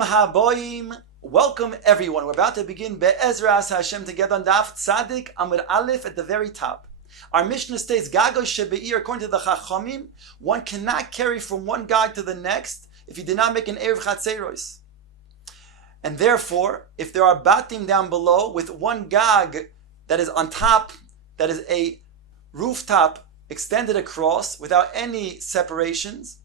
Bruchim haboim. Welcome everyone. We're about to begin Be'ezras Hashem together on Daf Tzadik Amud Aleph at the very top. Our Mishnah states, Gago shebe'ir, according to the Chachamim, one cannot carry from one gag to the next if he did not make an Erev Chatzeros. And therefore, if there are batim down below with one gag that is on top, that is a rooftop extended across without any separations,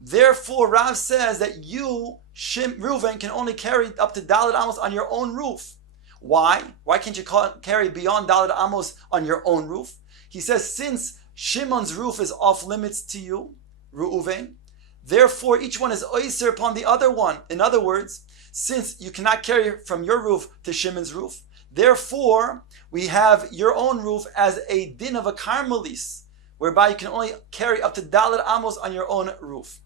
therefore Rav says that you, Reuven, can only carry up to Daled Amos on your own roof. Why? Why can't you carry beyond Daled Amos on your own roof? He says, since Shimon's roof is off limits to you, Reuven, therefore each one is oyser upon the other one. In other words, since you cannot carry from your roof to Shimon's roof, therefore we have your own roof as a din of a Carmelis, whereby you can only carry up to Daled Amos on your own roof.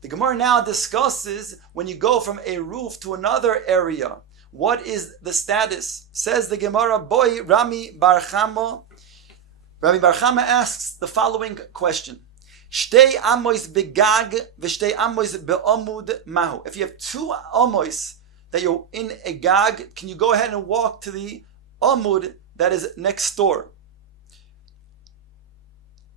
The Gemara now discusses when you go from a roof to another area. What is the status? Says the Gemara, Boy Rami Bar Chama. Rami Bar Chama asks the following question. Shtei amois begag v'shtei amois be'amud mahu. If you have two amois that you're in a gag, can you go ahead and walk to the amud that is next door?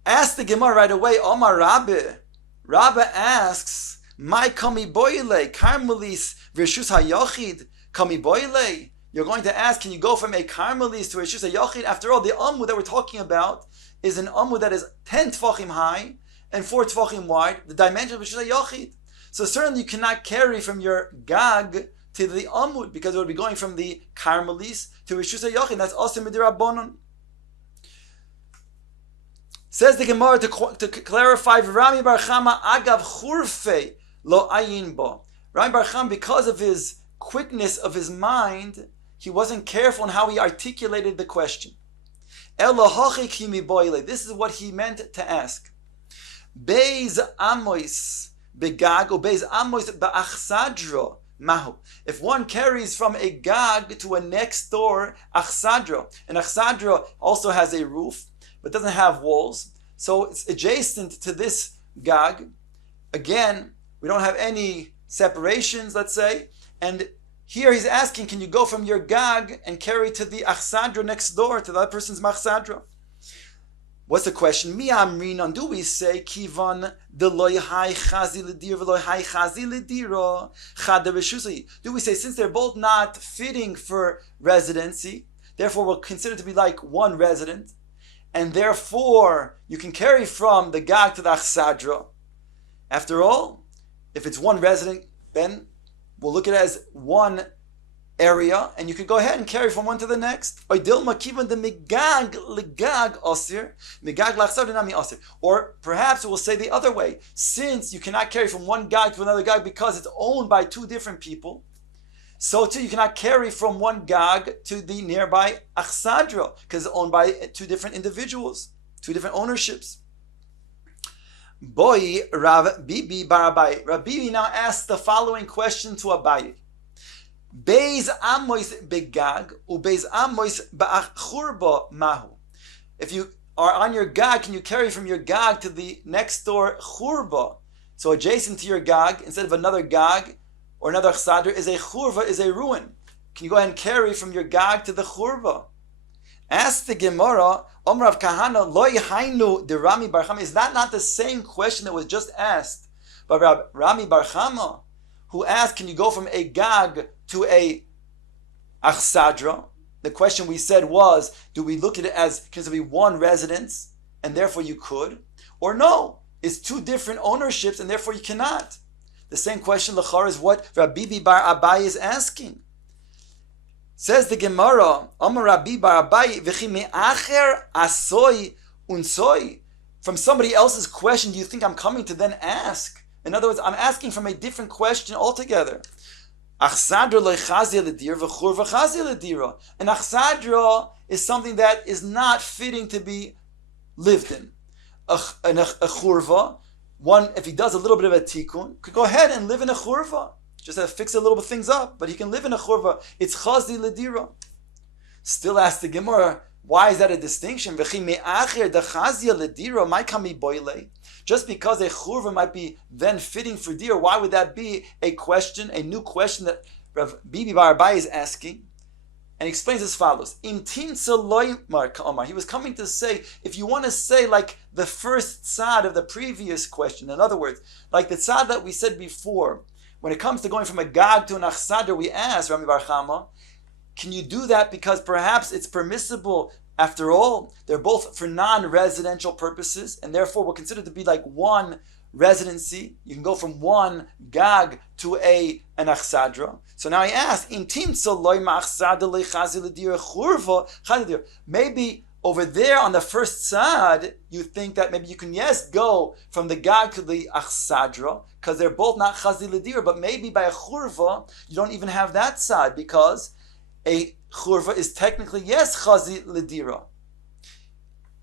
Ask the Gemara right away, Omar Rabbi. Rabbi asks, "My kami boile karmelis v'rshus hayochid kami boile." You're going to ask, can you go from a karmelis to a rshus hayochid? After all, the amud that we're talking about is an amud that is 10 tefachim high and 4 tefachim wide, the dimension of rshus hayochid. So certainly you cannot carry from your gag to the amud because it would be going from the karmelis to rshus hayochid. That's also midirabbanon. Says the Gemara to clarify, Rami Bar Chama agav churfe lo ayin bo. Rami Bar Chama, because of his quickness of his mind, he wasn't careful in how he articulated the question. This is what he meant to ask. Beis amois begag or beis amois ba'achsadro mahu. If one carries from a gag to a next door achsadro, and achsadro also has a roof, but doesn't have walls, so it's adjacent to this gag. Again, we don't have any separations, let's say, and here he's asking, can you go from your gag and carry to the achsadra next door, to that person's machsadra? What's the question? Mi amrinon, do we say, kivan deloy hai chazi ledir veloy hai chazi lediro chad reshusi? Do we say, since they're both not fitting for residency, therefore we'll consider to be like one resident, and therefore you can carry from the gag to the achsadra. After all, if it's one resident, then we'll look at it as one area, and you can go ahead and carry from one to the next. Or perhaps we'll say the other way. Since you cannot carry from one gag to another gag because it's owned by two different people, so too you cannot carry from one gag to the nearby achsadra because it's owned by two different individuals, two different ownerships. Boy Rav Bibi Bar Abaye. Rav Bibi now asks the following question to Abaye. Beis amois begag u beis amois ba'achurba mahu. If you are on your gag, can you carry from your gag to the next door churba? So adjacent to your gag, instead of another gag or another chsadr, is a churva, is a ruin. Can you go ahead and carry from your gag to the churva? Ask the Gemara, Omrav Kahana, Loi Hainu de Rami Bar Chama. Is that not the same question that was just asked by Rami Bar Chama, who asked, can you go from a gag to a achsadra? The question we said was, do we look at it as, can it be one residence, and therefore you could? Or no, it's two different ownerships, and therefore you cannot. The same question, Lachar, is what Rabbi Bar Abaye is asking. Says the Gemara, Amar Rabbi Bar Abaye, V'chi me'acher asoy unsoy. From somebody else's question, do you think I'm coming to then ask? In other words, I'm asking from a different question altogether. Achsadra lechazi ledir v'chur v'chazi ledira. An achsadra is something that is not fitting to be lived in. A churva, one, if he does a little bit of a tikkun, could go ahead and live in a churva. Just have to fix a little bit things up, but he can live in a churva. It's chazi ledira. Still ask the Gemara, why is that a distinction? Just because a churva might be then fitting for dir, why would that be a question, a new question that Rav Bibi Bar Abai is asking? And he explains as follows. He was coming to say, if you want to say like the first tzad of the previous question, in other words, like the tzad that we said before, when it comes to going from a gag to an achsadr, we asked Rami Bar Chama, can you do that because perhaps it's permissible? After all, they're both for non-residential purposes, and therefore we're considered to be like one residency. You can go from one gag to an achsadra. So now he asks, maybe over there on the first side, you think that maybe you can, yes, go from the gag to the achsadra, because they're both not chazil l'dir, but maybe by a churva, you don't even have that side, because a churva is technically, yes, chazil l'dira.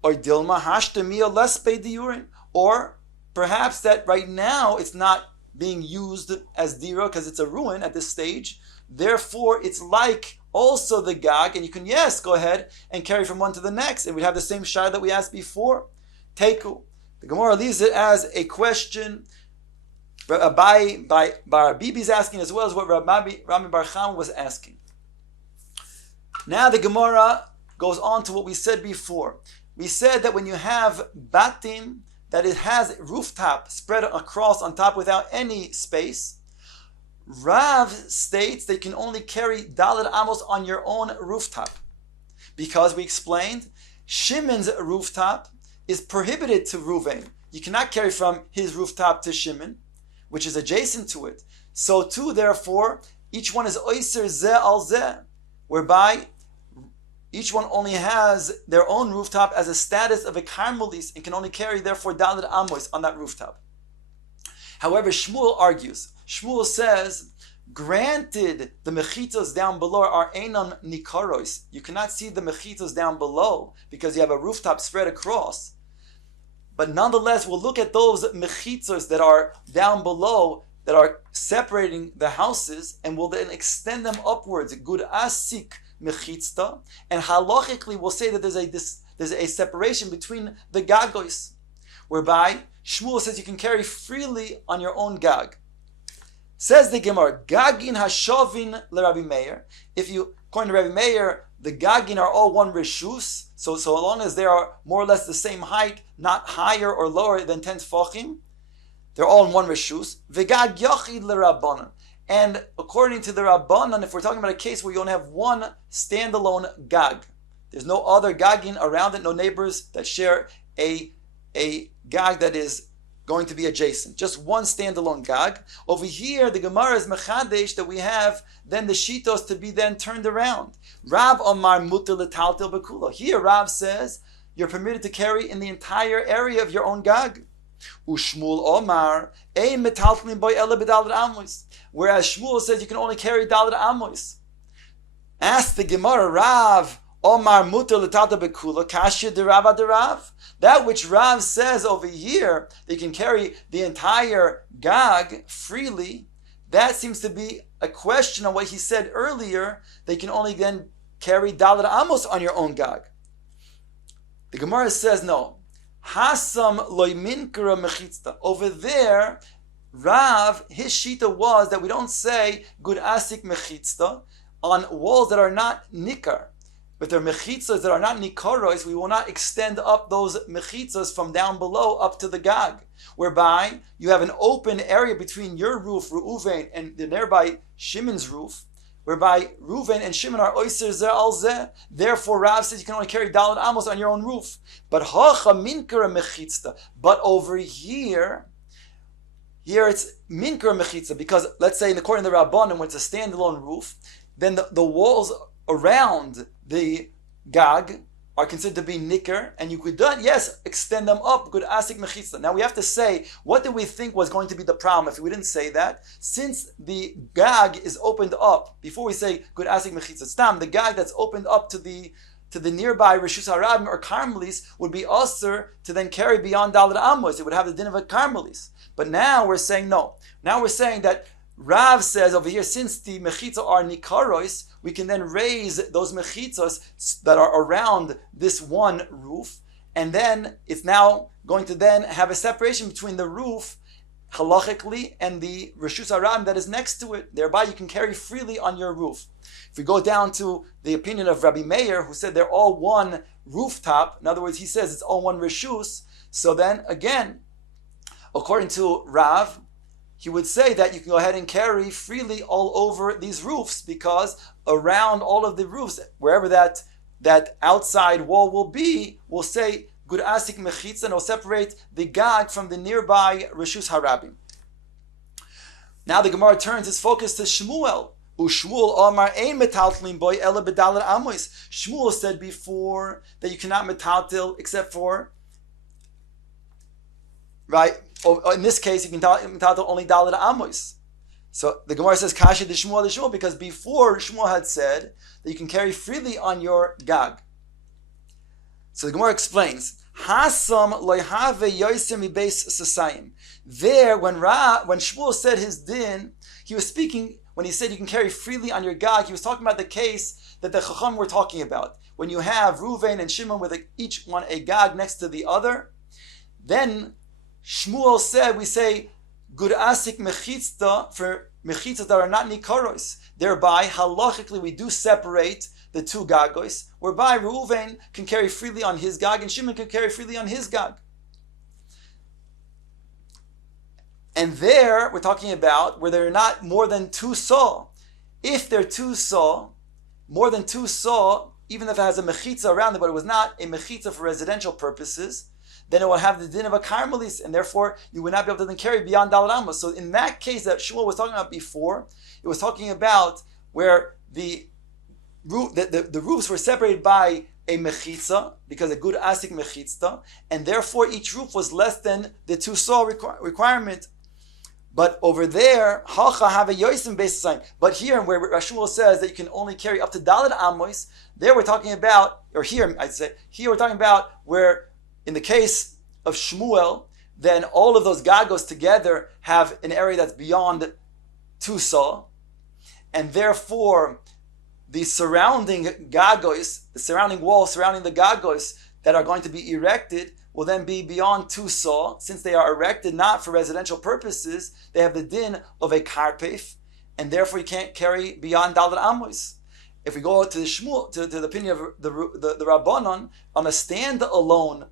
Or dilma hashtamiya less diurin. Or perhaps that right now it's not being used as dira because it's a ruin at this stage. Therefore, it's like also the gag, and you can, yes, go ahead and carry from one to the next. And we have the same shayla that we asked before. Teku. The Gemara leaves it as a question. Bar Bibi is asking as well as what Rami Bar Chama was asking. Now the Gemara goes on to what we said before. We said that when you have batim, that it has rooftop spread across on top without any space, Rav states they can only carry Daled Amos on your own rooftop. Because we explained, Shimon's rooftop is prohibited to Ruvain. You cannot carry from his rooftop to Shimon, which is adjacent to it. So too, therefore, each one is Oyser Zeh al Zeh, whereby each one only has their own rooftop as a status of a Carmelis and can only carry, therefore, Daled Amos on that rooftop. However, Shmuel argues. Shmuel says, granted, the mechitos down below are einon nikaros. You cannot see the mechitos down below because you have a rooftop spread across. But nonetheless, we'll look at those mechitos that are down below that are separating the houses, and we'll then extend them upwards. Gud asik mechitzta, and halachically we'll say that there's a separation between the gagos, whereby Shmuel says you can carry freely on your own gag. Says the Gemara, Gagin hashovin leRabbi Meir. If you, according to Rabbi Meir, the Gagin are all one reshus, so long as they are more or less the same height, not higher or lower than 10 tefachim, they're all in one reshus. V'gag yachid leRabbanan. And according to the Rabbanan, if we're talking about a case where you only have one standalone gag, there's no other gagin around it, no neighbors that share a gag that is going to be adjacent. Just one standalone gag. Over here, the Gemara is mechadesh that we have then the shitos to be then turned around. Rav Omar muter letaltel bekulo. Here, Rav says you're permitted to carry in the entire area of your own gag. Ushmul Omar ein metaltlin boy ele b'daled amos. Whereas Shmuel says you can only carry daled amos. Ask the Gemara, Rav Omar muter letaltel bekulo kashya derav aderav. That which Rav says over here, they can carry the entire gag freely, that seems to be a question on what he said earlier. They can only then carry Daled Amos on your own gag. The Gemara says no. Hasam loy minkara mechitzta. Over there, Rav, his shita was that we don't say gud asik mechitzta on walls that are not nikar. But they're mechitzas that are not nikaros, we will not extend up those mechitzas from down below up to the gag, whereby you have an open area between your roof, Reuven, and the nearby Shimon's roof, whereby Reuven and Shimon are oyser zeh al zeh. Therefore, Rav says you can only carry Daled Amos on your own roof. But hacha minkara mechitzta. But over here it's minkara mechitzta, because let's say according to the Rabbanan, when it's a standalone roof, then the walls around the gag are considered to be nicker, and you could, yes, extend them up, good asik mechitza. Now we have to say, what did we think was going to be the problem if we didn't say that? Since the gag is opened up, before we say good asik mechitza stam, the gag that's opened up to the nearby Rishus Harabim or Carmelis would be usher to then carry beyond Daled Amos. It would have the din of a Carmelis. But now we're saying no. Now we're saying that Rav says over here, since the mechitzos are nikaros, we can then raise those mechitzos that are around this one roof, and then it's now going to then have a separation between the roof halachically and the Reshus Harabim that is next to it. Thereby you can carry freely on your roof. If we go down to the opinion of Rabbi Meir, who said they're all one rooftop, in other words, he says it's all one Reshus, so then again, according to Rav, he would say that you can go ahead and carry freely all over these roofs, because around all of the roofs, wherever that outside wall will be, will say Gud Asik Mechitza, and will separate the Gag from the nearby Reshus Harabim. Now the Gemara turns its focus to Shmuel. Ushmuel Omar ein metaltlim boy ela bedalet amos. Shmuel said before that you cannot metaltil except for, right? In this case, you can metaltil only dalet amos. So the Gemara says kasha de Shmuel, because before Shmuel had said that you can carry freely on your Gag. So the Gemara explains, Hasam loyhave yosim ibeis sasayim. There, when Shmuel said his din, he was speaking, when he said you can carry freely on your Gag, he was talking about the case that the Chacham were talking about. When you have Ruvain and Shimon with each one a Gag next to the other, then Shmuel said, we say, Gud Asik Mechitzta, for Mechitzas that are not Nikaros. Thereby, halachically, we do separate the two Gagos, whereby Reuven can carry freely on his Gag and Shimon can carry freely on his Gag. And there, we're talking about where there are not more than 2 saw. If they're 2 saw, more than 2 saw, even if it has a mechitza around it, but it was not a mechitza for residential purposes, then it will have the din of a karmelis, and therefore you would not be able to then carry beyond Daled Amos. So in that case that Shmuel was talking about before, it was talking about where the roofs were separated by a mechitza, because a good asik mechitza, and therefore each roof was less than the 2 saw requirement. But over there, hacha have a yosim based sign. But here, where Shmuel says that you can only carry up to Daled Amos, there we're talking about, or here I'd say, here we're talking about where in the case of Shmuel, then all of those Gagos together have an area that's beyond 2 saw, and therefore the surrounding Gagos, the surrounding walls surrounding the Gagos that are going to be erected will then be beyond 2 saw. Since they are erected not for residential purposes, they have the din of a karpef, and therefore you can't carry beyond Daled Amos. If we go to the Shmuel, to the opinion of the Rabbanon, on a stand-alone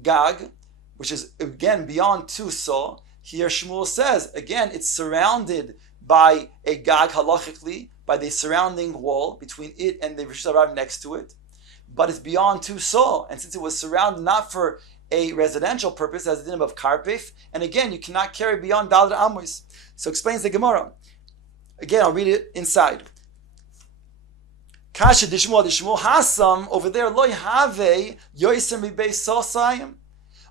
Gag, which is again beyond 2 saw, here Shmuel says, again, it's surrounded by a Gag halachically, by the surrounding wall between it and the Reshus Harabim next to it, but it's beyond 2 saw, and since it was surrounded not for a residential purpose, as the din of karpef, and again, you cannot carry beyond Daled Amos. So explains the Gemara. Again, I'll read it inside. Kasha dishmuel hasam, over there, loy have yoisem beis sosayim.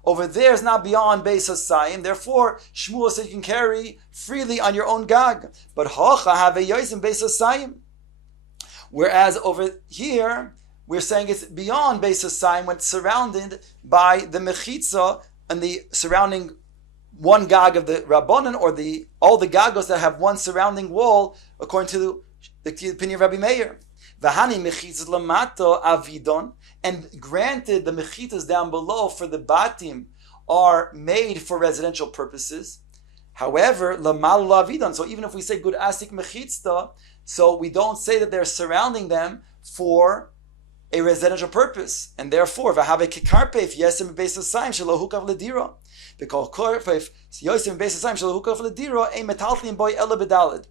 Over there is not beyond beis sosayim. Therefore, Shmuel said you can carry freely on your own Gag. But hacha have yoisem beis sosayim. Whereas over here, we're saying it's beyond beis sosayim when it's surrounded by the mechitza and the surrounding one Gag of the Rabbanon, or all the Gagos that have one surrounding wall, according to the opinion of Rabbi Meir. V'hani mechitzas lamato avidon, and granted the mechitzas down below for the batim are made for residential purposes. However, lamal avidon. So even if we say good asik mechitzta, so we don't say that they're surrounding them for a residential purpose, and therefore v'have kikarpef yesim beis hasaim shelo hukav ledira. Because karpef yesim beis hasaim shelo hukav ledira ein metaltlin boy ela bedaled.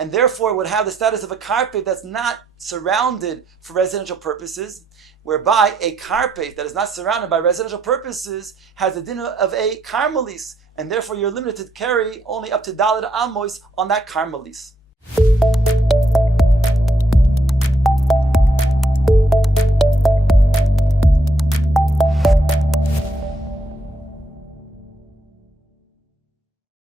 And therefore would have the status of a carpet that's not surrounded for residential purposes, whereby a carpet that is not surrounded by residential purposes has the din of a karmelis, and therefore you're limited to carry only up to Daled Amos on that karmelis.